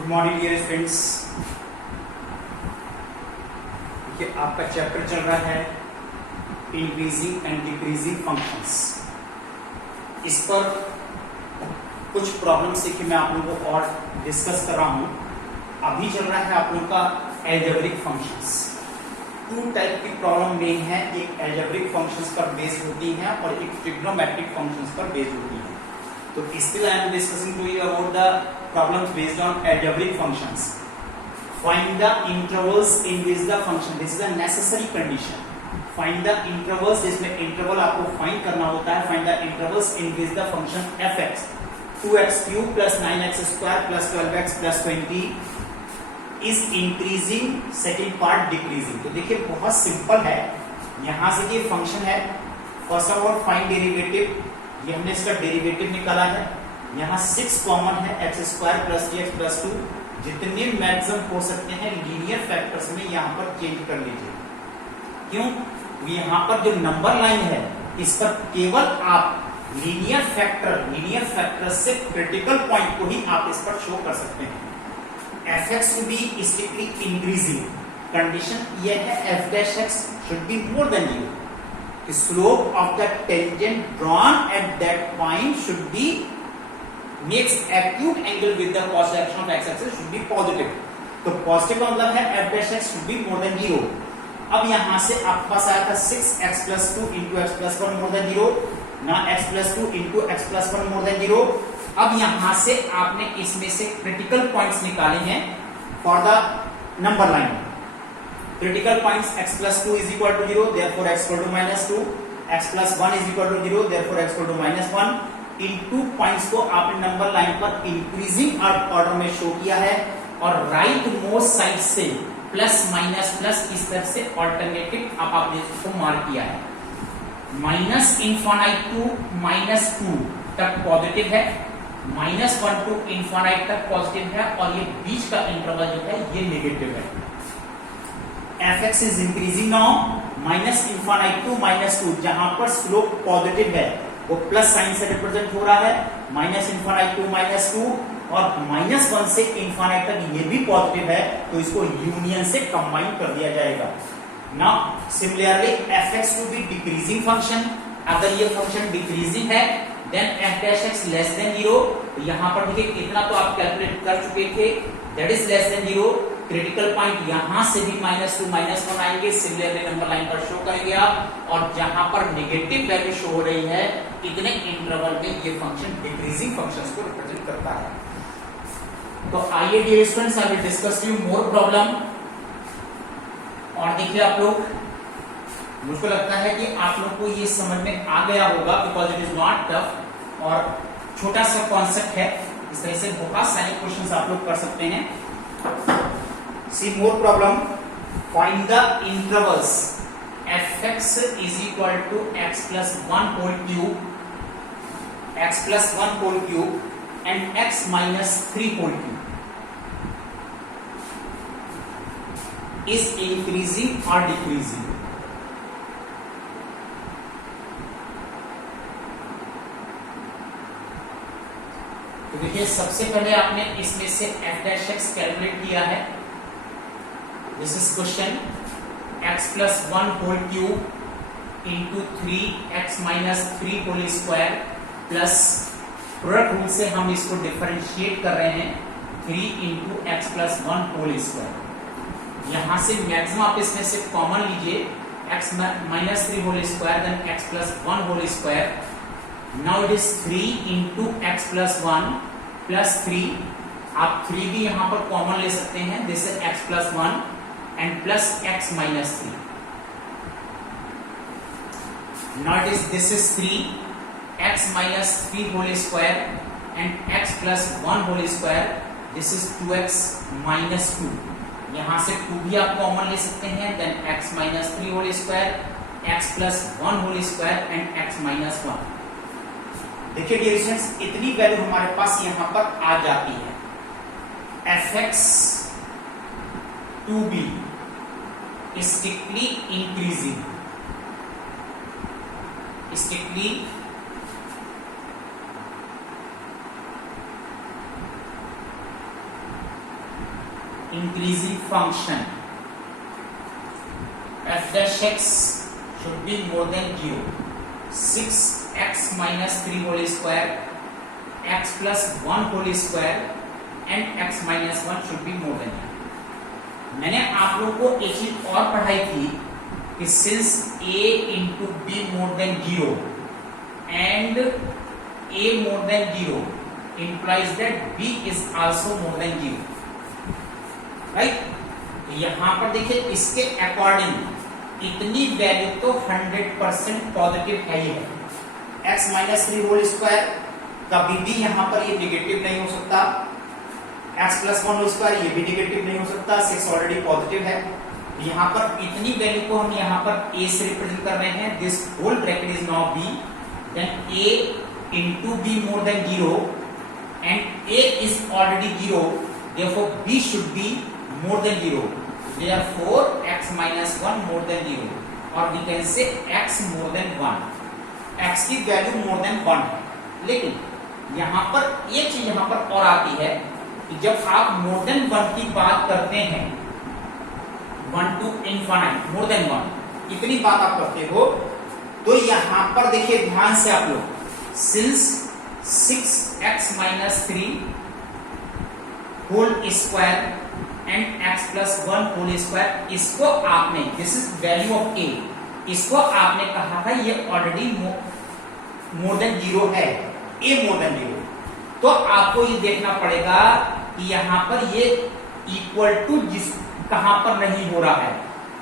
Good morning dear friends. देखिए आपका chapter चल रहा है इंक्रीजिंग एंड डिक्रीजिंग फंक्शंस। इस पर कुछ प्रॉब्लम्स देखिए मैं आप लोगों को और डिस्कस कर रहा हूं। अभी चल रहा है आप लोगों का एल्जेब्रिक फंक्शंस। टू टाइप की प्रॉब्लम मेन है, एक एल्जेब्रिक फंक्शंस पर बेस्ड होती है और एक ट्रिग्नोमेट्रिक फंक्शंस पर बेस्ड होती है। तो still I am discussing to you about the problems based on algebraic functions. Find the intervals in which the function, this is a necessary condition. Find the intervals, जिसमें interval आपको find करना होता है. Find the intervals in which the function fx 2x cube plus 9x square plus 12x plus 20 is increasing, second part decreasing. तो देखिए बहुत simple है। यहाँ से ये फंक्शन है, first of all find derivative, ये हमने इसका डेरिवेटिव निकाला है। यहाँ 6 कॉमन है, x square plus 3x plus 2, जितने मैक्सिमम हो सकते हैं लीनियर फैक्टर्स में यहाँ पर चेंज कर लीजिए। क्यों? यहाँ पर जो नंबर लाइन है इस पर केवल आप लीनियर फैक्टर से क्रिटिकल पॉइंट को ही आप इस पर शो कर सकते हैं। fx to be strictly increasing, condition यह है f dash x should be more than 0। The slope of the tangent drawn at that point should be makes acute angle with the cos direction of x-axis should be positive। तो positive का मतलब है f dash x should be more than 0। अब यहां से आपके पास आया था 6x plus 2 into x plus 1 more than 0, ना x plus 2 into x plus 1 more than 0। अब यहां से आपने इसमें से क्रिटिकल पॉइंट्स निकाले हैं for the number line. Critical points x plus 2 is equal to 0, therefore x equal to minus 2, x plus 1 is equal to 0, therefore x equal to minus 1। In 2 points को आपने नंबर लाइन पर increasing order में show किया है और right most side से plus minus plus इस तरह से ऑल्टरनेटिव आपने इसको मार्क किया है। माइनस इनफाइनाइट टू माइनस 2 तक पॉजिटिव है, माइनस 1 टू इनफाइनाइट तक पॉजिटिव है और ये बीच का इंटरवल जो है ये नेगेटिव है। fx is increasing now, minus infinite to minus 2, जहां पर स्लोप पॉजिटिव है वो प्लस साइन से रिप्रेजेंट हो रहा है, माइनस इनफाइनाइट टू माइनस 2 और माइनस 1 से इनफाइनाइट तक ये भी पॉजिटिव है, तो इसको यूनियन से कंबाइन कर दिया जाएगा। Now similarly fx to be decreasing function, अगर ये फंक्शन डिक्रीजिंग है then f dash x less than 0। तो यहां पर देखिए कितना तो आप कैलकुलेट कर चुके थे, that is less than 0। Critical point यहां से भी माइनस 2 माइनस 1 आएंगे, सिमिलरली नंबर लाइन पर शो करेंगे आप, और जहां पर नेगेटिव वैल्यू शो हो रही है इतने इंटरवल में ये फंक्शन डिक्रीजिंग फंक्शंस को रिप्रेजेंट करता है। तो आइए dear students I will discuss you more problem. और देखिए आप लोग, मुझको लगता है कि आप लोग को ये समझ में आ गया होगा because it is not tough और छोटा सा कॉन्सेप्ट है। इस तरह से बहुत सारे क्वेश्चंस आप लोग कर सकते हैं। See more problem. Find the intervals fx is equal to x plus 1 whole cube, x plus 1 whole cube and x minus 3 whole cube is increasing or decreasing। तो देखिए सबसे पहले आपने इसमें से f dash x कैलकुलेट किया है। This is question x plus 1 whole cube into 3x minus 3 whole square plus product rule से हम इसको डिफरेंशिएट कर रहे हैं 3 into x plus 1 whole square। यहां से मैक्सिमम आप इसमें से कॉमन लीजिए, x minus 3 whole square then x plus 1 whole square। now it is 3 into x plus 1 plus 3, आप 3 भी यहां पर कॉमन ले सकते हैं, this is x plus 1 and plus x minus 3। now this is 3 x minus 3 whole square and x plus 1 whole square, this is 2x minus 2। यहां से 2 भी आप कॉमन ले सकते हैं, then x minus 3 whole square, x plus 1 whole square and x minus 1। देखिए dear students इतनी value हमारे पास यहां पर आ जाती है। fx to be strictly increasing, strictly increasing function f dash x should be more than 0. 6x minus 3 whole square, x plus 1 whole square and x minus 1 should be more than 0. मैंने आप लोगों को एक चीज और पढ़ाई थी कि since a into b more than 0 and a more than 0 implies that b is also more than 0, right? यहां पर देखिए इसके अकॉर्डिंग इतनी वैल्यू तो 100% पॉजिटिव है ही है। x माइनस 3 होल स्क्वायर कभी भी यहां पर ये निगेटिव नहीं हो सकता, x प्लस 1 होल स्क्वायर ये भी निगेटिव नहीं हो सकता, 6 ऑलरेडी पॉजिटिव है। यहां पर इतनी वैल्यू को हम यहां पर a से रिप्रेजेंट कर रहे हैं, this whole bracket is now b, then a into b more than 0 and a is already 0, therefore b should be more than 0, therefore x minus 1 more than 0, or we can say x more than 1, x की value more than 1 है। लेकिन यहां पर एक चीज यहां पर और आती है कि जब आप more than 1 की बात करते हैं, 1 to infinite more than 1 इतनी बात आप करते हो, तो यहां पर देखिए ध्यान से आप लोग, since 6x minus 3 whole square and x plus 1 whole square, इसको आपने, this is value of a, इसको आपने कहा था ये ऑलरेडी मोर देन 0 है, a मोर देन 0, तो आपको ये देखना पड़ेगा कि यहां पर ये इक्वल टू जिस कहां पर नहीं हो रहा है,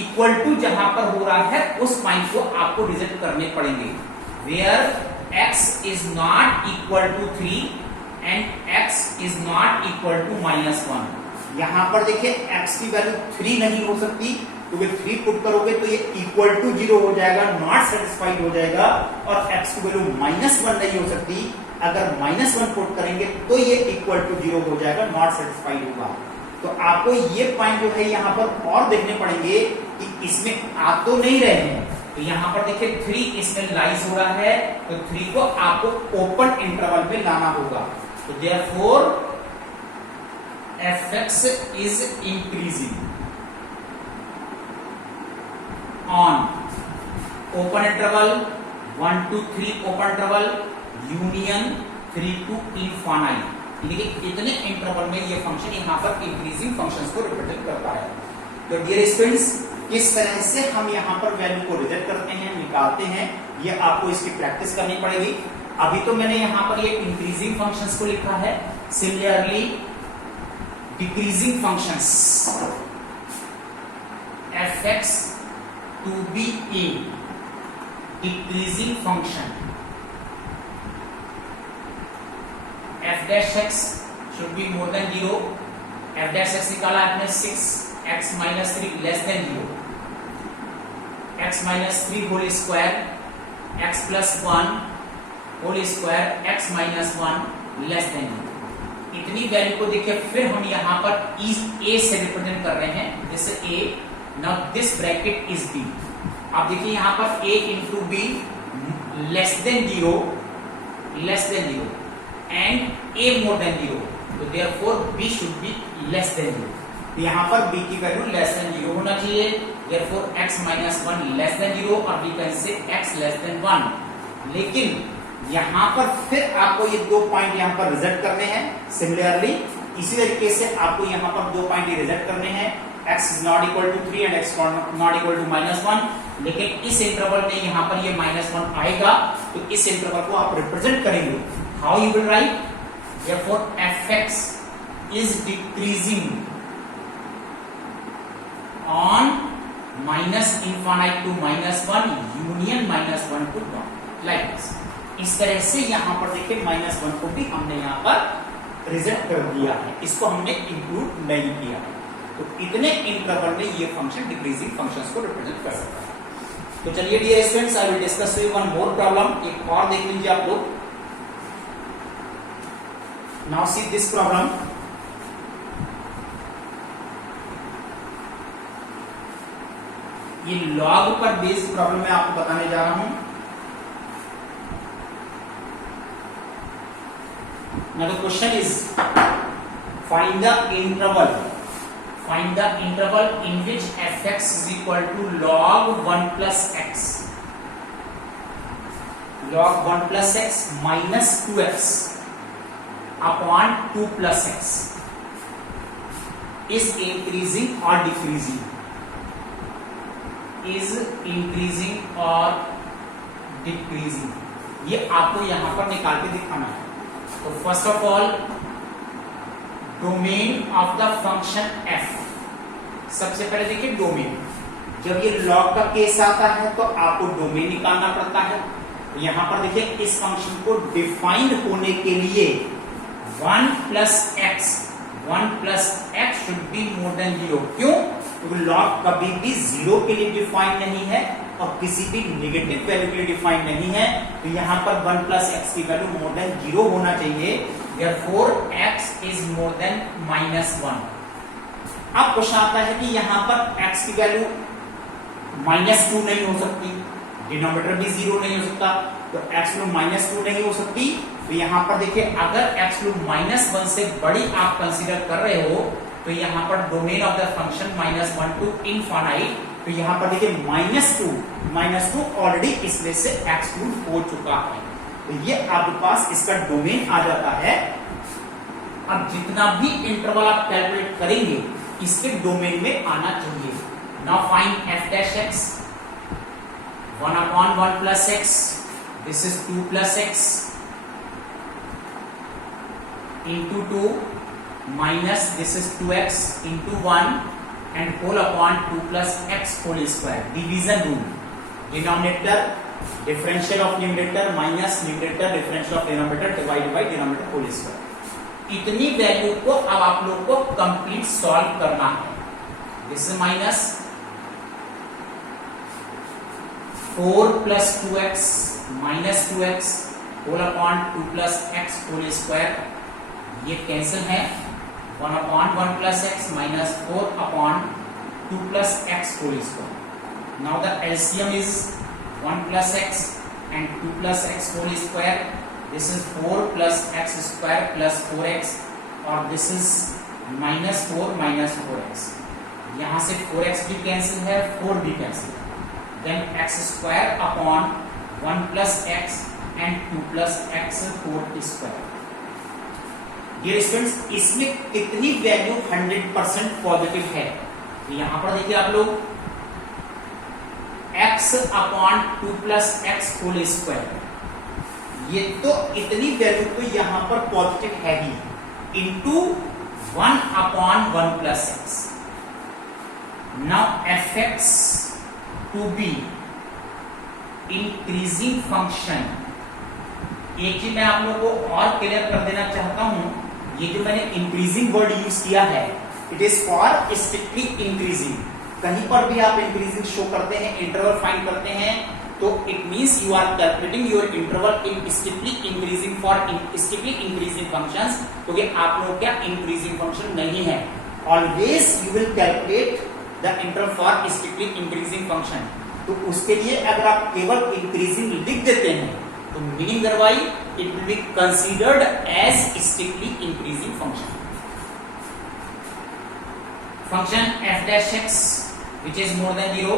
इक्वल टू जहां पर हो रहा है उस पॉइंट को आपको रिजेक्ट करने पड़ेंगे, where x is not equal to 3 and x is not equal to -1। यहां पर देखिए x की वैल्यू 3 नहीं हो सकती, क्योंकि 3 पुट करोगे तो ये इक्वल टू 0 हो जाएगा, नॉट सेटिस्फाइड हो जाएगा, और x की वैल्यू -1 नहीं हो सकती, अगर -1 पुट करेंगे तो ये इक्वल टू 0 हो जाएगा, नॉट सेटिस्फाइड होगा। तो आपको ये पॉइंट जो है यहां पर और देखने पड़ेंगे कि इसमें आ तो नहीं रहे हैं, तो यहां पर देखिए 3 इसमें लाइज हो रहा है, तो 3 को आपको ओपन इंटरवल में लाना होगा, तो therefore fx is increasing on open interval 1 to 3 open interval union 3 to infinite, देखिए इतने इंटरवल में ये फंक्शन यहां पर इंक्रीजिंग फंक्शंस को रिप्रेजेंट करता है। तो डियर स्टूडेंट्स, किस तरह से हम यहां पर वैल्यू को रिजेक्ट करते हैं, निकालते हैं, ये आपको इसकी प्रैक्टिस करनी पड़ेगी। अभी तो मैंने यहां पर ये इंक्रीजिंग फंक्शंस को लिखा है, similarly decreasing functions fx to be a decreasing function, f dash x should be more than 0, f dash x निकाला आपने 6x minus 3 less than 0, x minus 3 whole square, x plus 1 whole square, x minus 1 less than 0। इतनी value को देखिए, फिर हम यहां पर a से रिप्रेजेंट कर रहे हैं, जैसे a, now this bracket is b। आप देखिए यहां पर a into b less than 0 and a more than 0, तो therefore b should be less than 0। यहां पर b की वैल्यू लेस देन 0 होना चाहिए, therefore x minus 1 less than 0, और we can say x less than 1। लेकिन यहां पर फिर आपको ये दो पॉइंट यहां पर रिजेक्ट करने हैं, सिमिलरली इसी तरीके से आपको यहां पर दो पॉइंट रिजेक्ट करने हैं, x is not equal to 3 and x not equal to -1। लेकिन इस इंटरवल में यहां पर ये -1 आएगा, तो इस इंटरवल को आप रिप्रेजेंट करेंगे, how you will write, therefore fx is decreasing on -∞ to -1 union -1 to 1, like this. इस तरह से यहां पर देखिए -1 को भी हमने यहां पर रिजेक्ट कर दिया है, इसको हमने इंक्लूड नहीं किया है। तो इतने इंटरवल में ये फंक्शन डिक्रीजिंग फंक्शंस को रिप्रेजेंट कर सकता है। तो चलिए dear students, I will discuss with one more problem, एक और देख लीजिए आप लोग। नाउ सी दिस प्रॉब्लम, ये लॉग पर बेस्ड प्रॉब्लम मैं आपको बताने जा रहा हूं। Now the question is, find the interval find the interval in which fx is equal to log 1 plus x. Log 1 plus x minus 2x upon 2 plus x is increasing or decreasing? Is increasing or decreasing? ये आपको यहां पर निकाल के दिखाना है। तो first of all domain of the function f, सबसे पहले देखिए डोमेन। जब ये लॉग का केस आता है तो आपको डोमेन निकालना पड़ता है। यहां पर देखिए इस फंक्शन को डिफाइंड होने के लिए 1 plus x should be more than 0। क्यों? क्योंकि लॉग कभी भी 0 के लिए डिफाइंड नहीं है और किसी भी नेगेटिव वैल्यू के लिए डिफाइंड नहीं है। तो यहां पर 1 प्लस एक्स की वैल्यू मोर देन 0 होना चाहिए। Therefore x is more than -1। अब क्वेश्चन आता है कि यहां पर x की वैल्यू -2 नहीं हो सकती, डिनोमिनेटर भी 0 नहीं हो सकता, तो x वैल्यू -2 नहीं हो सकती। तो यहां पर देखिए अगर x वैल्यू -1 से बड़ी आप कंसीडर कर रहे हो तो यहां पर domain of the function -1 to infinite. तो यहां पर देखिए -2 ऑलरेडी इस वजह से एक्सक्लूड हो चुका है। तो ये आपके पास इसका डोमेन आ जाता है। अब जितना भी इंटरवल आप कैलकुलेट करेंगे इसके डोमेन में आना चाहिए। Now find f dash x, 1 upon 1 plus x, this is 2 plus x into 2 minus this is 2x into 1 and whole upon 2 plus x whole square। Division rule, denominator differential of numerator minus numerator differential of denominator divide by denominator whole square. इतनी value को अब आप लोग को complete solve करना है। This is minus 4 plus 2x minus 2x whole upon 2 plus x whole square, ये cancel है। 1 upon 1 plus x minus 4 upon 2 plus x whole square. Now the LCM is 1 plus x and 2 plus x whole square। This is 4 plus x square plus 4x और this is -4 minus 4x। यहां से 4x भी cancel है, 4 भी cancel है। Then x square upon 1 plus x and 2 plus x whole square। Dear students, इसमें कितनी value 100% positive है? तो यहां पर देखिए आप लोग x upon 2 plus x whole square, ये तो इतनी वैल्यू तो यहां पर पॉजिटिव है ही, into 1 upon 1 plus x. Now fx to be increasing function. एक चीज मैं आप लोगों को और क्लियर कर देना चाहता हूं, ये जो मैंने इंक्रीजिंग वर्ड यूज किया है it is for strictly increasing. कहीं पर भी आप इंक्रीजिंग शो करते हैं, इंटरवल फाइंड करते हैं, तो it means you are calculating your interval in strictly increasing for strictly increasing functions, क्योंकि आप लोग क्या इंक्रीजिंग फंक्शन नहीं है। Always you will calculate the interval for strictly increasing function. तो उसके लिए अगर आप केवल इंक्रीजिंग लिख देते हैं तो मीनिंग दरवाई it will be considered as strictly increasing function. Function f dash x which is more than 0,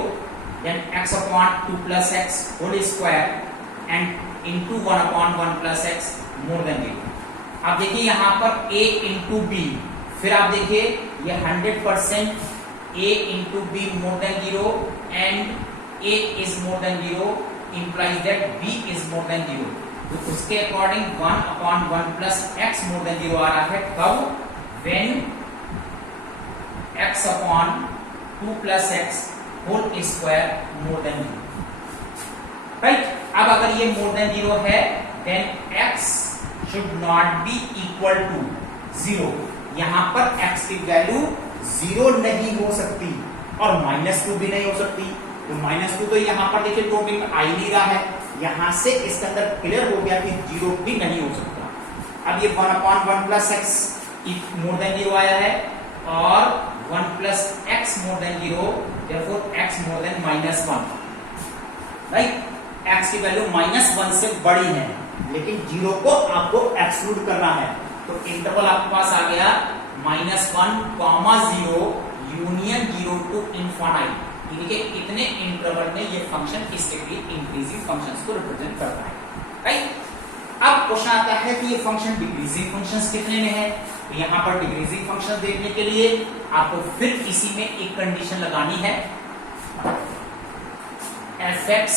then x upon 2 plus x whole square and into 1 upon 1 plus x more than 0। अब देखिए यहाँ पर a into b, फिर आप देखिए ये 100% a into b more than 0 and a is more than 0 implies that b is more than 0। तो उसके according 1 upon 1 plus x more than 0 आ रहा है। कब? when x upon 2 plus x whole square more than 0। Right? अब अगर ये more than 0 है then x should not be equal to 0। यहां पर x की वैल्यू 0 नहीं हो सकती और -2 भी नहीं हो सकती। तो -2 तो यहां पर देखिए टॉपिक में आ ही नहीं रहा है, यहां से इसके अंदर क्लियर हो गया कि 0 भी नहीं हो सकता। अब ये 1 upon 1 plus x more than 0 आया है और 1 plus x more than 0, therefore x more than -1। Right? x की वैल्यू -1 से बड़ी है लेकिन 0 को आपको एक्सक्लूड करना है। तो इंटरवल आपके पास आ गया -1, 0 यूनियन 0 टू इनफाइनाइट, यानी कि इतने इंटरवल में ये फंक्शन इस डिग्री इंक्रीजिंग फंक्शंस को रिप्रेजेंट करता है, राइट। अब क्वेश्चन आता है कि ये फंक्शन डिक्रीजिंग फंक्शंस कितने में है। तो यहां पर डिक्रीजिंग फंक्शन देखने के लिए आपको फिर इसी में एक कंडीशन लगानी है, fx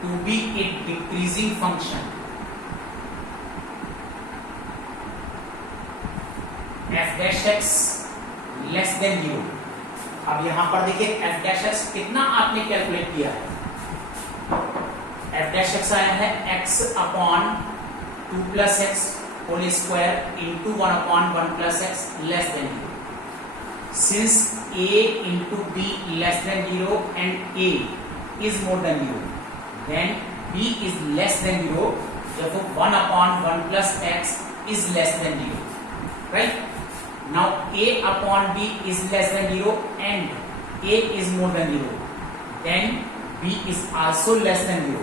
to be a decreasing function, f dash x less than 0। अब यहां पर देखिए f dash x कितना आपने कैलकुलेट किया है, f dash x आया है x upon 2 plus x whole square into 1 upon 1 plus x less than 0। Since a into b less than 0 and a is more than 0, then b is less than 0, therefore 1 upon 1 plus x is less than 0, right? Now a upon b is less than 0 and a is more than 0, then b is also less than 0.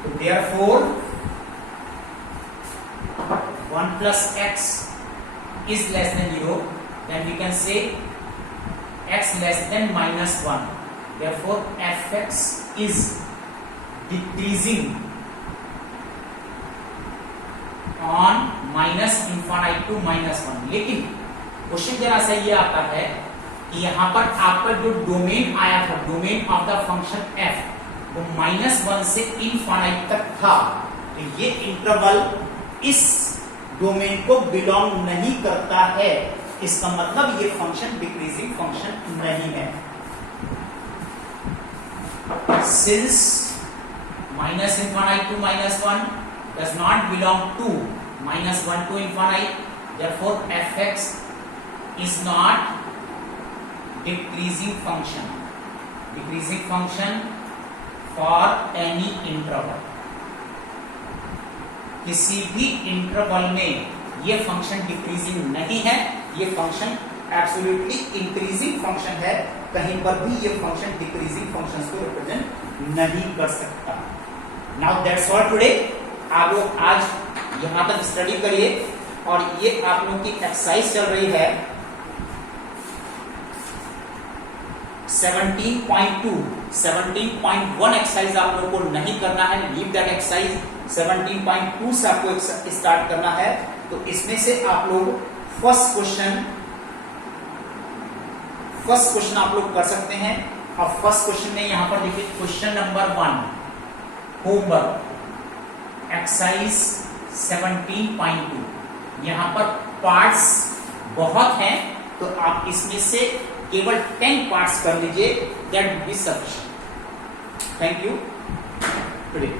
So therefore 1 plus x is less than 0, then we can say x less than minus 1, therefore fx is decreasing on minus infinite to minus 1। लेकिन question जरा सा ये आता है कि यहां पर आपका जो डोमेन आया था, domain of the function f, वो -1 से इनफाइनाइट तक था, तो ये इंटरवल इस डोमेन को बिलोंग नहीं करता है, इसका मतलब ये फंक्शन डिक्रीजिंग फंक्शन नहीं है। Since minus infinite to minus 1 does not belong to minus 1 to infinite, therefore fx is not decreasing function, decreasing function for any interval। किसी भी इंटरवल में ये फंक्शन डिक्रीजिंग नहीं है, ये फंक्शन एब्सोल्युटली इंक्रीजिंग फंक्शन है, कहीं पर भी ये फंक्शन डिक्रीजिंग फंक्शंस को रिप्रेजेंट नहीं कर सकता। Now that's all today. आप लोग आज यहां तक स्टडी करिए और ये आप लोगों की एक्सरसाइज चल रही है 17.2, 17.1 एक्सरसाइज आप लोगों को नहीं करना है, लीव दैट एक्सरसाइज। 17.2 से आपको स्टार्ट करना है, तो इसमें से आप लोग फर्स्ट क्वेश्चन आप लोग कर सकते हैं। और फर्स्ट क्वेश्चन में यहां पर देखिए क्वेश्चन नंबर 1 होमवर्क एक्सरसाइज 17.2। यहां पर पार्ट्स बहुत हैं, तो आप इसमें से केवल 10 पार्ट्स कर लीजिए, that will be sufficient. Thank you today.